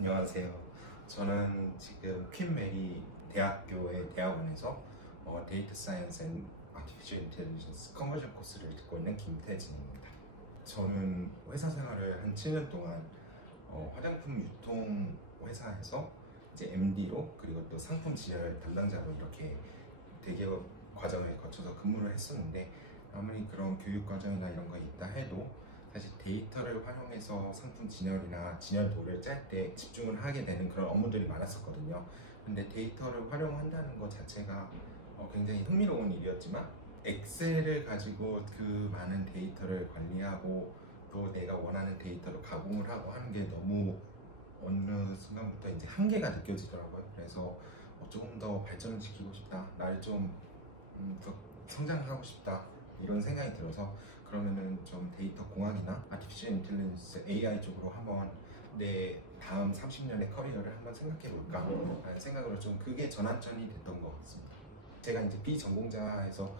안녕하세요. 저는 지금 퀸 메리 대학교의 대학원에서 데이터 사이언스 앤 아티피셜 인텔리전스 컨버전 코스를 듣고 있는 김태진입니다. 저는 회사 생활을 한 7년 동안 화장품 유통 회사에서 이제 MD로 그리고 또 상품 진열 담당자로 이렇게 대기업 과정을 거쳐서 근무를 했었는데, 아무리 그런 교육 과정이나 이런 거 있다 해도 사실 데이터를 활용해서 상품 진열이나 진열도를 짤 때 집중을 하게 되는 그런 업무들이 많았었거든요. 근데 데이터를 활용한다는 것 자체가 굉장히 흥미로운 일이었지만, 엑셀을 가지고 그 많은 데이터를 관리하고 또 내가 원하는 데이터로 가공을 하고 하는 게 너무 어느 순간부터 이제 한계가 느껴지더라고요. 그래서 조금 더 발전을 시키고 싶다, 나를 좀 더 성장하고 싶다, 이런 생각이 들어서 그러면은 좀 데이터 공학이나 아티피셜 인텔리전스 AI 쪽으로 한번 내 다음 30년의 커리어를 한번 생각해 볼까 하는 생각으로 좀 그게 전환점이 됐던 것 같습니다. 제가 이제 비전공자에서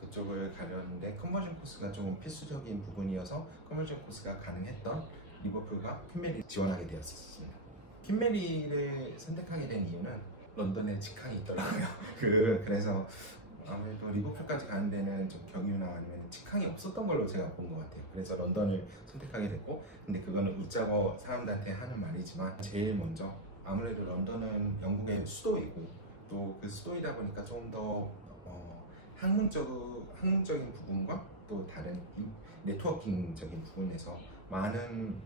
그쪽을 가려는데 컨버전 코스가 좀 필수적인 부분이어서 컨버전 코스가 가능했던 리버풀과 퀸메리 지원하게 되었습니다. 퀸메리를 선택하게 된 이유는 런던에 직항이 있더라고요. 그래서 아무래도 리버풀까지 가는 데는 좀 경유나 아니면 직항이 없었던 걸로 제가 본 것 같아요. 그래서 런던을 선택하게 됐고, 근데 그거는 웃자고 사람들한테 하는 말이지만 제일 먼저 아무래도 런던은 영국의 수도이고 또 그 수도이다 보니까 좀 더 학문적인 부분과 또 다른 네트워킹적인 부분에서 많은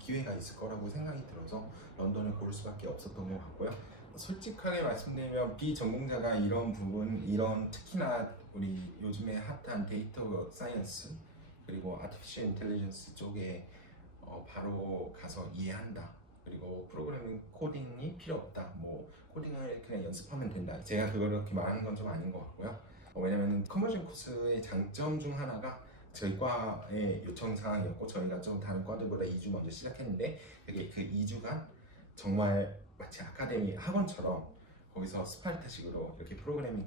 기회가 있을 거라고 생각이 들어서 런던을 고를 수밖에 없었던 것 같고요. 솔직하게 말씀드리면 비전공자가 이런 부분, 이런 특히나 우리 요즘에 핫한 데이터 사이언스 그리고 아티피셜 인텔리전스 쪽에 바로 가서 이해한다, 그리고 프로그래밍 코딩이 필요 없다, 뭐 코딩을 그냥 연습하면 된다, 제가 그걸 그렇게 말하는 건 좀 아닌 것 같고요. 왜냐면 컨버전 코스의 장점 중 하나가 저희 과의 요청 사항이었고, 저희가 좀 다른 과들보다 2주 먼저 시작했는데 그게 그 2주간 정말 마치 아카데미 학원처럼 거기서 스파르타식으로 이렇게 프로그래밍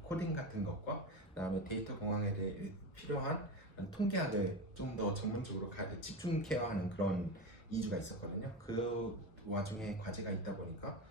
코딩 같은 것과 그다음에 데이터 공학에 대해 필요한 통계학을 좀 더 전문적으로 집중 케어하는 그런 2주가 있었거든요. 그 와중에 과제가 있다 보니까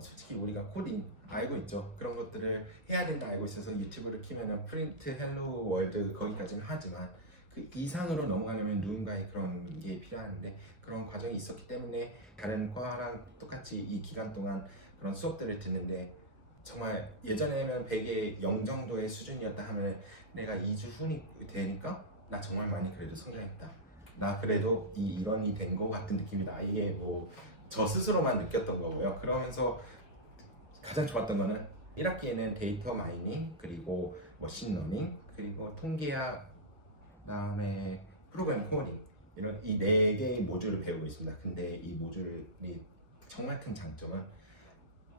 솔직히 우리가 코딩 알고 있죠. 그런 것들을 해야 된다 알고 있어서 유튜브를 키면은 프린트 헬로 월드 거기까지는 하지만 그 이상으로 넘어가려면 누군가의 그런 게 필요한데, 그런 과정이 있었기 때문에 다른 과랑 똑같이 이 기간 동안 그런 수업들을 듣는데, 정말 예전에는 100에 0 정도의 수준이었다 하면 내가 2주 후니 되니까 나 정말 많이 그래도 성장했다, 나 그래도 이 일원이 된 거 같은 느낌이다, 이게 뭐 저 스스로만 느꼈던 거고요. 그러면서 가장 좋았던 거는 1학기에는 데이터 마이닝 그리고 머신러닝 그리고 통계학 그다음에 프로그램 코딩, 이런 이 4개의 모듈을 배우고 있습니다. 근데 이 모듈이 정말 큰 장점은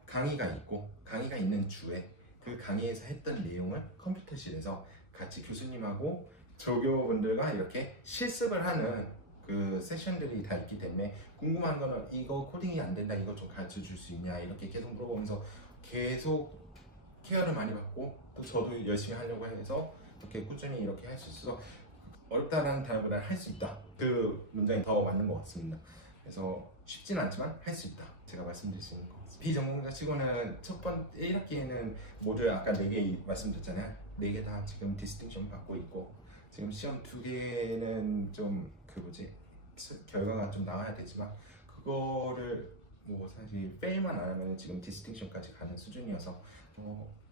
강의가 있고, 강의가 있는 주에 그 강의에서 했던 내용을 컴퓨터실에서 같이 교수님하고 조교분들과 이렇게 실습을 하는 그 세션들이 다 있기 때문에, 궁금한 거는 이거 코딩이 안 된다, 이거 좀 가르쳐 줄 수 있냐, 이렇게 계속 물어보면서 계속 케어를 많이 받고, 또 저도 열심히 하려고 해서 이렇게 꾸준히 이렇게 할 수 있어서, 어렵다라는 단어보다 할 수 있다, 그 문장이 더 맞는 것 같습니다. 그래서 쉽진 않지만 할 수 있다, 제가 말씀드릴 수 있는 것 같습니다. 비전공자 치고는 첫 번째 1학기에는 모두 아까 4개 말씀드렸잖아요. 4개 다 지금 디스팅션 받고 있고, 지금 시험 2개는 좀 결과가 좀 나와야 되지만 그거를 뭐 사실 페일만 안 하면 지금 디스팅션까지 가는 수준이어서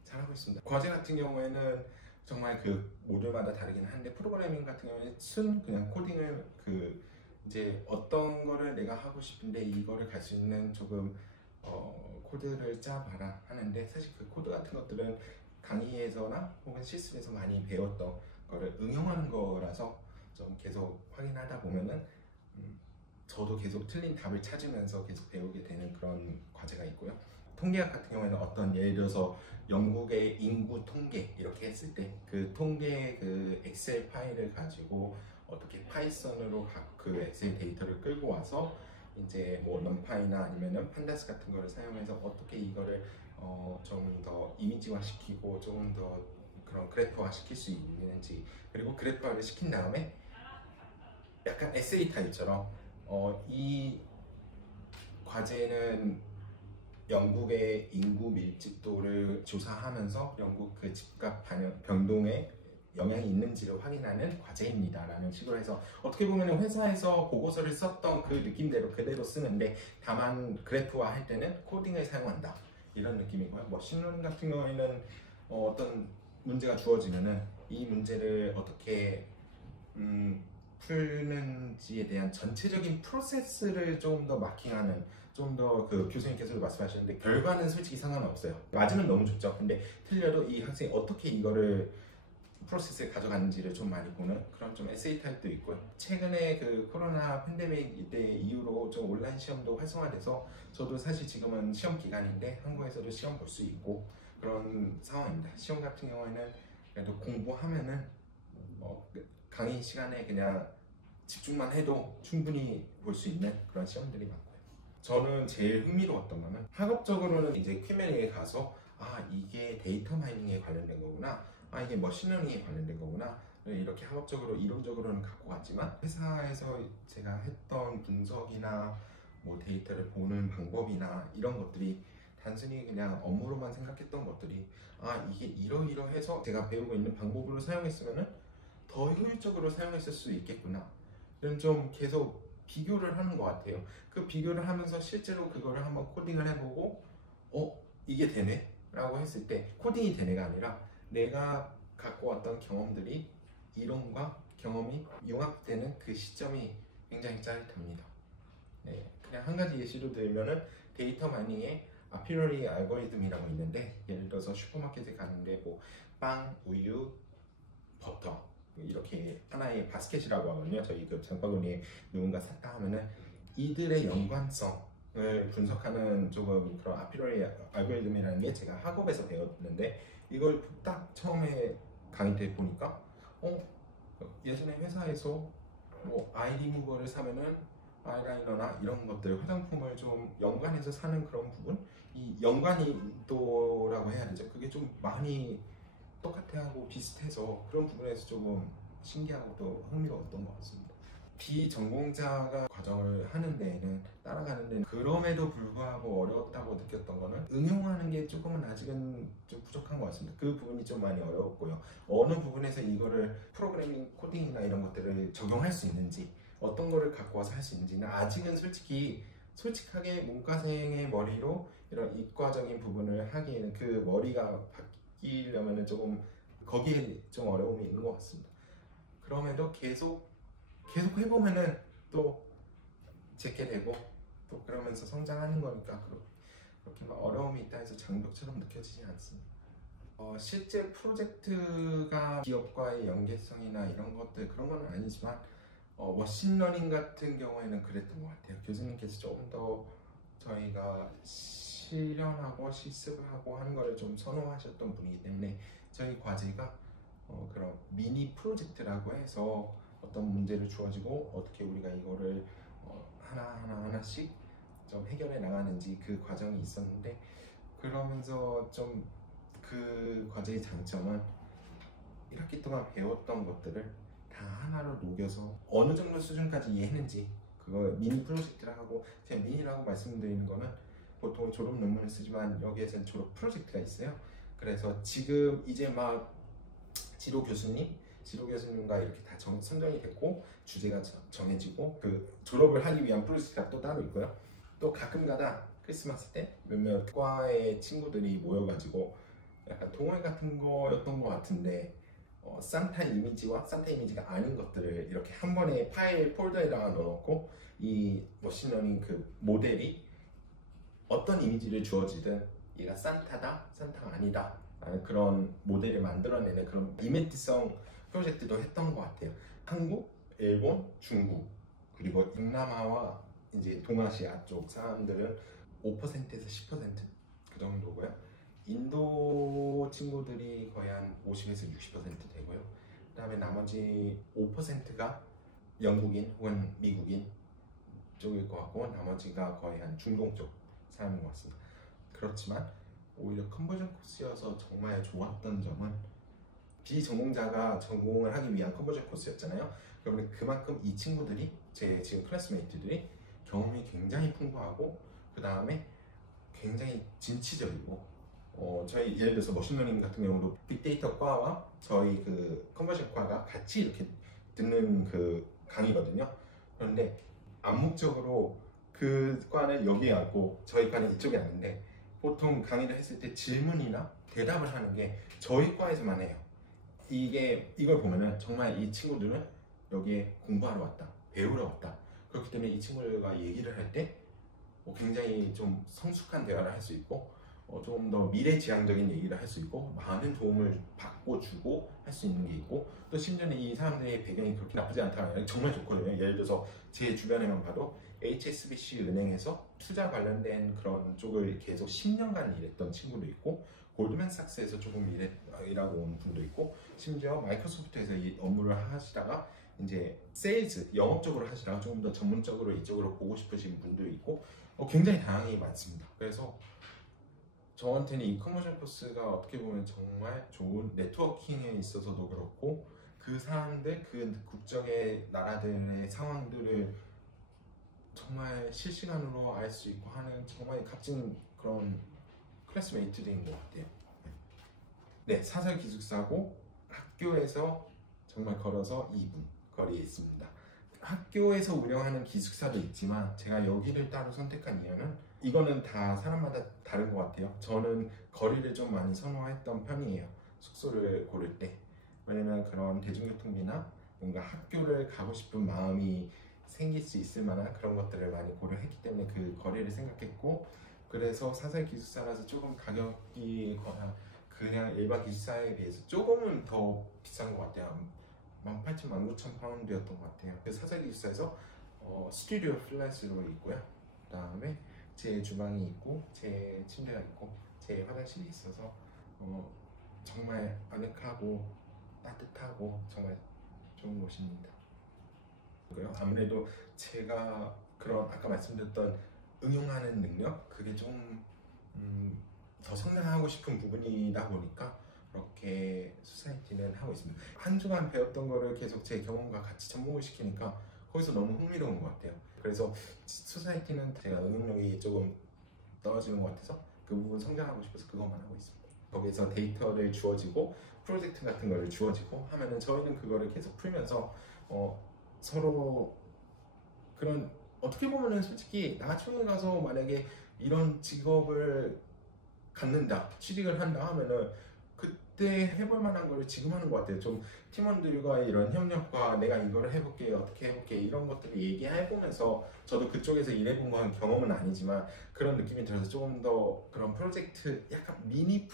잘하고 있습니다. 과제 같은 경우에는 정말 그 모듈마다 다르긴 한데, 프로그래밍 같은 경우에는 그냥 코딩을 이제 어떤 거를 내가 하고 싶은데 이거를 갈 수 있는 조금 코드를 짜봐라 하는데, 사실 그 코드 같은 것들은 강의에서나 혹은 실습에서 많이 배웠던 거를 응용하는 거라서 좀 계속 확인하다 보면은 저도 계속 틀린 답을 찾으면서 계속 배우게 되는 그런 과제가 있고요. 통계학 같은 경우에는 어떤 예를 들어서 영국의 인구 통계 이렇게 했을 때 그 통계 그 엑셀 파일을 가지고 어떻게 파이썬으로 그 엑셀 데이터를 끌고 와서 이제 뭐 넘파이나 아니면은 판다스 같은 거를 사용해서 어떻게 이거를 좀 더 이미지화 시키고 조금 더 그런 그래프화 시킬 수 있는지, 그리고 그래프화를 시킨 다음에 약간 에세이 타입처럼 이 과제는 영국의 인구 밀집도를 조사하면서 영국 그 집값 변동에 영향이 있는지를 확인하는 과제입니다 라는 식으로 해서, 어떻게 보면 회사에서 보고서를 썼던 그 느낌대로 그대로 쓰는데 다만 그래프화 할 때는 코딩을 사용한다 이런 느낌이고요. 머신러닝 같은 경우에는 어떤 문제가 주어지면은 이 문제를 어떻게 풀는지에 대한 전체적인 프로세스를 좀 더 마킹하는, 좀 더 그 교수님께서도 말씀하셨는데 결과는 솔직히 상관없어요. 맞으면 너무 좋죠. 근데 틀려도 이 학생이 어떻게 이거를 프로세스를 가져가는지를 좀 많이 보는 그런 좀 에세이 타입도 있고요. 최근에 그 코로나 팬데믹 이때 이후로 좀 온라인 시험도 활성화돼서 저도 사실 지금은 시험 기간인데 한국에서도 시험 볼 수 있고 그런 상황입니다. 시험 같은 경우에는 그래도 공부하면은 강의 시간에 그냥 집중만 해도 충분히 볼 수 있는 그런 시험들이 많고요. 저는 제일 흥미로웠던 거는 학업적으로는 이제 Q&A에 가서 이게 데이터 마이닝에 관련된 거구나, 이게 머신러닝에 관련된 거구나, 이렇게 학업적으로 이론적으로는 갖고 갔지만 회사에서 제가 했던 분석이나 뭐 데이터를 보는 방법이나 이런 것들이 단순히 그냥 업무로만 생각했던 것들이 이게 이러이러해서 제가 배우고 있는 방법으로 사용했으면은 더 효율적으로 사용했을 수 있겠구나, 이런 좀 계속 비교를 하는 것 같아요. 그 비교를 하면서 실제로 그거를 한번 코딩을 해보고 이게 되네? 라고 했을 때 코딩이 되네가 아니라 내가 갖고 왔던 경험들이 이론과 경험이 융합되는 그 시점이 굉장히 짜릿합니다. 네, 그냥 한 가지 예시로 들면은 데이터 마이닝에 아피러리 알고리즘이라고 있는데, 예를 들어서 슈퍼마켓에 가는데 뭐 빵, 우유, 버터 이렇게 하나의 바스켓이라고 하거든요. 저희 그 장바구니에 누군가 샀다 하면은 이들의 연관성을 분석하는 조금 그런 아피러리 알고리즘이라는 게 제가 학업에서 배웠는데, 이걸 딱 처음에 강의 때 보니까 예전에 회사에서 뭐 아이 리무버를 사면은 아이라이너나 이런 것들, 화장품을 좀 연관해서 사는 그런 부분, 이 연관도라고 해야 되죠. 그게 좀 많이 똑같아하고 비슷해서 그런 부분에서 조금 신기하고 또 흥미로웠던 것 같습니다. 비전공자가 과정을 하는 데에는, 따라가는 데는 그럼에도 불구하고 어려웠다고 느꼈던 거는 응용하는 게 조금은 아직은 좀 부족한 것 같습니다. 그 부분이 좀 많이 어려웠고요. 어느 부분에서 이거를 프로그래밍, 코딩이나 이런 것들을 적용할 수 있는지, 어떤 거를 갖고 와서 할 수 있는지는 아직은 솔직하게 문과생의 머리로 이런 이과적인 부분을 하기에는 그 머리가 바뀌려면 조금 거기에 좀 어려움이 있는 것 같습니다. 그럼에도 계속 해보면은 또 제게 되고 또 그러면서 성장하는 거니까 그렇게 막 어려움이 있다 해서 장벽처럼 느껴지지 않습니다. 실제 프로젝트가 기업과의 연계성이나 이런 것들 그런 건 아니지만 머신러닝 같은 경우에는 그랬던 것 같아요. 교수님께서 조금 더 저희가 실현하고 실습하고 하는 거를 좀 선호하셨던 분이기 때문에 저희 과제가 그런 미니 프로젝트라고 해서 어떤 문제를 주어지고 어떻게 우리가 이거를 하나씩 좀 해결해 나가는지 그 과정이 있었는데, 그러면서 좀 그 과제의 장점은 1학기 동안 배웠던 것들을 다 하나로 녹여서 어느 정도 수준까지 이해했는지, 그거 미니 프로젝트라고 하고, 제가 미니라고 말씀드리는 거는 보통 졸업 논문을 쓰지만 여기에서는 졸업 프로젝트가 있어요. 그래서 지금 이제 막 지도 교수님과 이렇게 다 선정이 됐고 주제가 정해지고 그 졸업을 하기 위한 프로젝트가 또 따로 있고요. 또 가끔가다 크리스마스 때 몇몇 과의 친구들이 모여가지고 약간 동호회 같은 거였던 것 같은데 산타 이미지와 산타 이미지가 아닌 것들을 이렇게 한 번에 파일 폴더에다가 넣어놓고 이 머신러닝 그 모델이 어떤 이미지를 주어지든 얘가 산타다, 산타가 아니다 라는 그런 모델을 만들어내는 그런 이벤트성 프로젝트도 했던 것 같아요. 한국, 일본, 중국 그리고 동남아와 이제 동아시아 쪽 사람들은 5%에서 10% 그 정도고요. 인도 친구들이 거의 한 50에서 60% 되고요. 그 다음에 나머지 5%가 영국인 혹은 미국인 쪽일 것 같고, 나머지가 거의 한 중동 쪽 사람인 것 같습니다. 그렇지만 오히려 컨버전 코스여서 정말 좋았던 점은 비전공자가 전공을 하기 위한 컨버전 코스였잖아요. 그러면 그만큼 이 친구들이, 제 지금 클래스메이트들이 경험이 굉장히 풍부하고 그 다음에 굉장히 진취적이고 저희 예를 들어서 머신러닝 같은 경우도 빅데이터 과와 저희 그 컨버전 과가 같이 이렇게 듣는 그 강의거든요. 그런데 암묵적으로 그 과는 여기에 앉고 저희 과는 이쪽에 앉는데 보통 강의를 했을 때 질문이나 대답을 하는 게 저희 과에서만 해요. 이걸 보면은 정말 이 친구들은 여기에 공부하러 왔다, 배우러 왔다. 그렇기 때문에 이 친구들과 얘기를 할 때 굉장히 좀 성숙한 대화를 할 수 있고 조금 더 미래지향적인 얘기를 할 수 있고 많은 도움을 받고 주고 할 수 있는 게 있고 또 심지어는 이 사람들의 배경이 그렇게 나쁘지 않다가 아니라 정말 좋거든요. 예를 들어서 제 주변에만 봐도 HSBC 은행에서 투자 관련된 그런 쪽을 계속 10년간 일했던 친구도 있고 골드만삭스에서 조금 일하고 온 분도 있고 심지어 마이크로소프트에서 이 업무를 하시다가 이제 세일즈 영업적으로 하시다가 조금 더 전문적으로 이쪽으로 보고 싶으신 분도 있고 굉장히 다양히 많습니다. 그래서 저한테는 이 컨버전 코스가 어떻게 보면 정말 좋은 네트워킹에 있어서도 그렇고 그 사람들 그 국적의 나라들의 상황들을 정말 실시간으로 알 수 있고 하는 정말 값진 그런 클래스메이트들인 것 같아요. 네, 사설 기숙사고 학교에서 정말 걸어서 2분 거리에 있습니다. 학교에서 운영하는 기숙사도 있지만 제가 여기를 따로 선택한 이유는 이거는 다 사람마다 다른 것 같아요. 저는 거리를 좀 많이 선호했던 편이에요. 숙소를 고를 때. 왜냐면 그런 대중교통비나 뭔가 학교를 가고 싶은 마음이 생길 수 있을 만한 그런 것들을 많이 고려했기 때문에 그 거리를 생각했고 그래서 사설 기숙사라서 조금 가격이 그냥 일반 기숙사에 비해서 조금은 더 비싼 것 같아요. 18,000, 19,000파운드였던 것 같아요. 그 사설 기숙사에서 스튜디오 플랫으로 있고요. 그 다음에 제 주방이 있고 제 침대가 있고 제 화장실이 있어서 정말 아늑하고 따뜻하고 정말 좋은 곳입니다. 아무래도 제가 그런 아까 말씀드렸던 응용하는 능력 그게 좀 더 성장하고 싶은 부분이다 보니까 그렇게 소사이티는 하고 있습니다. 한 주간 배웠던 거를 계속 제 경험과 같이 접목을 시키니까 거기서 너무 흥미로운 것 같아요. 그래서 소사이티는 제가 응용력이 조금 떨어지는 것 같아서 그 부분 성장하고 싶어서 그것만 하고 있습니다. 거기서 데이터를 주어지고 프로젝트 같은 거를 주어지고 하면은 저희는 그거를 계속 풀면서 서로 그런 어떻게 보면은 솔직히 나중에 가서 만약에 이런 직업을 갖는다, 취직을 한다 하면은 그때 해볼 만한 거를 지금 하는 것 같아요. 좀 팀원들과의 이런 협력과 내가 이거를 해볼게, 어떻게 해볼게 이런 것들을 얘기해보면서 저도 그쪽에서 일해본 건 경험은 아니지만 그런 느낌이 들어서 조금 더 그런 프로젝트, 약간 미니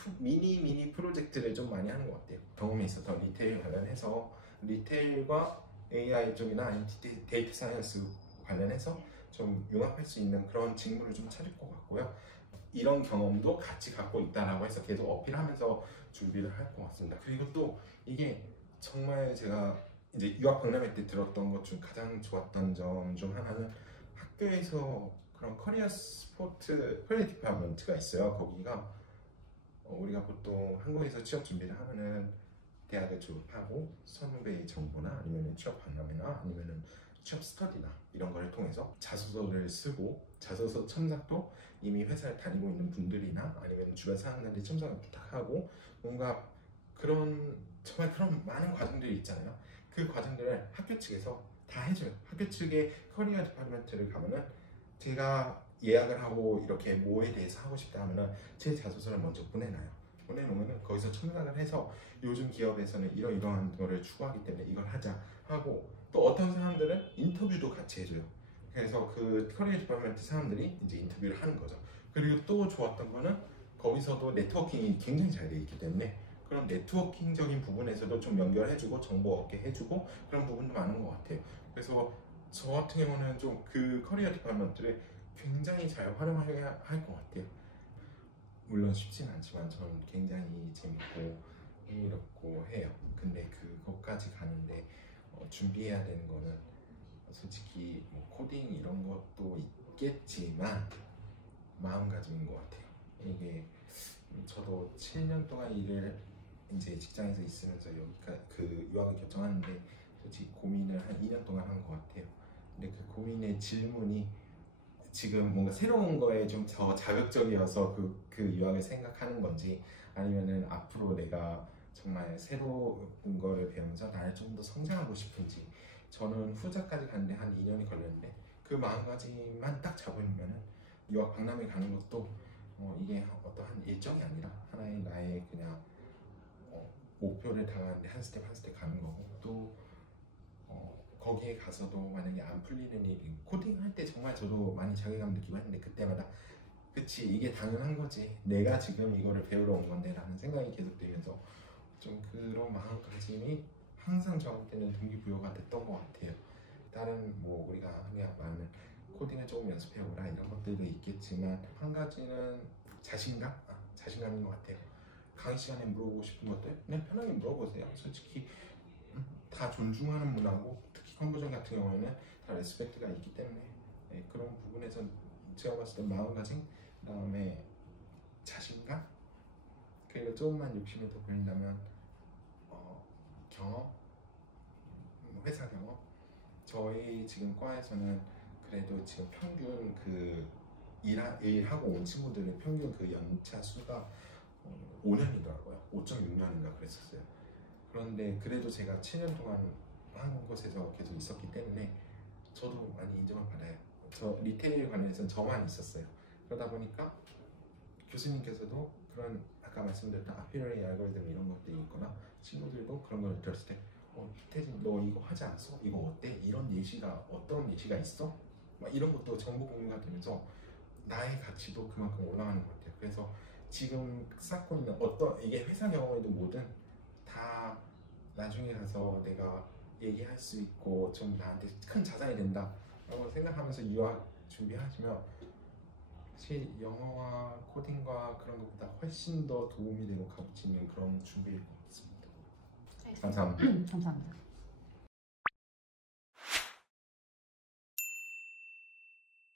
프로젝트를 좀 많이 하는 것 같아요. 경험이 있어서 리테일 관련해서 리테일과 AI 쪽이나 아니면 데이터 사이언스 관련해서 좀 융합할 수 있는 그런 직무를 좀 찾을 것 같고요. 이런 경험도 같이 갖고 있다라고 해서 계속 어필하면서 준비를 할 것 같습니다. 그리고 또 이게 정말 제가 이제 유학 박람회 때 들었던 것 중 가장 좋았던 점 중 하나는 학교에서 그런 커리어 스포츠 커리어 디파먼트가 있어요. 거기가 우리가 보통 한국에서 취업 준비를 하면은 대학을 졸업하고 선후배의 정보나 아니면 취업 박람회나 아니면 취업 스터디나 이런 거를 통해서 자소서를 쓰고 자소서 첨삭도 이미 회사를 다니고 있는 분들이나 아니면 주변 사람들한테 첨삭을 부탁하고 뭔가 그런 정말 그런 많은 과정들이 있잖아요. 그 과정들을 학교 측에서 다 해줘요. 학교 측의 커리어 디파트먼트를 가면은 제가 예약을 하고 이렇게 뭐에 대해서 하고 싶다 하면은 제 자소서를 먼저 보내놔요. 보내놓으면 거기서 첨삭을 해서 요즘 기업에서는 이러이러한 거를 추구하기 때문에 이걸 하자 하고 또 어떤 사람들은 인터뷰도 같이 해줘요. 그래서 그 커리어 디파트먼트 사람들이 이제 인터뷰를 하는 거죠. 그리고 또 좋았던 거는 거기서도 네트워킹이 굉장히 잘 돼 있기 때문에 그런 네트워킹적인 부분에서도 좀 연결해주고 정보 얻게 해주고 그런 부분도 많은 것 같아요. 그래서 저 같은 경우는 좀 그 커리어 디파트먼트를 굉장히 잘 활용해야 할 것 같아요. 물론 쉽진 않지만 저는 굉장히 재밌고 흥미롭고 해요. 근데 그것까지 가는데 준비해야 되는 거는 솔직히 뭐 코딩 이런 것도 있겠지만 마음가짐인 것 같아요. 이게 저도 7년 동안 일을 이제 직장에서 있으면서 여기까지 그 유학을 결정하는데 솔직히 고민을 한 2년 동안 한 것 같아요. 근데 그 고민의 질문이 지금 뭔가 새로운 거에 좀 더 자극적이어서 그 유학을 생각하는 건지, 아니면은 앞으로 내가 정말 새로운 거를 배우면서 나를 좀 더 성장하고 싶은지. 저는 후자까지 갔는데 한 2년이 걸렸는데 그 마음가짐만 딱 잡으면은 유학 박람회 가는 것도 이게 어떠한 일정이 아니라 하나의 나의 그냥 목표를 다가는데 한 스텝 한 스텝 가는 거고, 또 거기에 가서도 만약에 안 풀리는 일이, 코딩할 때 정말 저도 많이 자괴감 느끼고 했는데 그때마다 그치 이게 당연한 거지, 내가 지금 이거를 배우러 온 건데 라는 생각이 계속 들면서 좀 그런 마음가짐이 항상 저한테는 동기부여가 됐던 것 같아요. 다른 뭐 우리가 그냥 많은 코딩을 조금 연습해오라 이런 것들도 있겠지만, 한 가지는 자신감? 자신감인 것 같아요. 강의 시간에 물어보고 싶은 것들 그냥 편하게 물어보세요. 솔직히 다 존중하는 문화고, 특히 컴퓨전 같은 경우에는 다 레스펙트가 있기 때문에 그런 부분에서 제가 봤을 때 마음가짐, 그 다음에 자신감, 그리고 조금만 욕심을 더 부린다면 경험, 회사 경험. 저희 지금 과에서는 그래도 지금 평균 그 일하고 온 친구들의 평균 그 연차 수가 5년이더라고요. 5.6년인가 그랬었어요. 그런데 그래도 제가 7년 동안 한 곳에서 계속 있었기 때문에 저도 많이 인정을 받아요. 저 리테일 관련해서는 저만 있었어요. 그러다 보니까 교수님께서도 그런 아까 말씀드렸던 아피어리 알고리즘 이런 것들이 있거나 친구들도 그런 걸 들었을 때 태진 너 이거 하지 않았어? 이거 어때? 이런 예시가 어떤 예시가 있어? 막 이런 것도 정보 공유가 되면서 나의 가치도 그만큼 올라가는 것 같아요. 그래서 지금 쌓고 있는 어떤 이게 회사 경험이든 뭐든 다 나중에 가서 내가 얘기할 수 있고 좀 나한테 큰 자산이 된다라고 생각하면서 유학 준비하시면 사실 영어와 코딩과 그런 것보다 훨씬 더 도움이 되고 값어치 있는 그런 준비일 것 같습니다. 감사합니다. 감사합니다.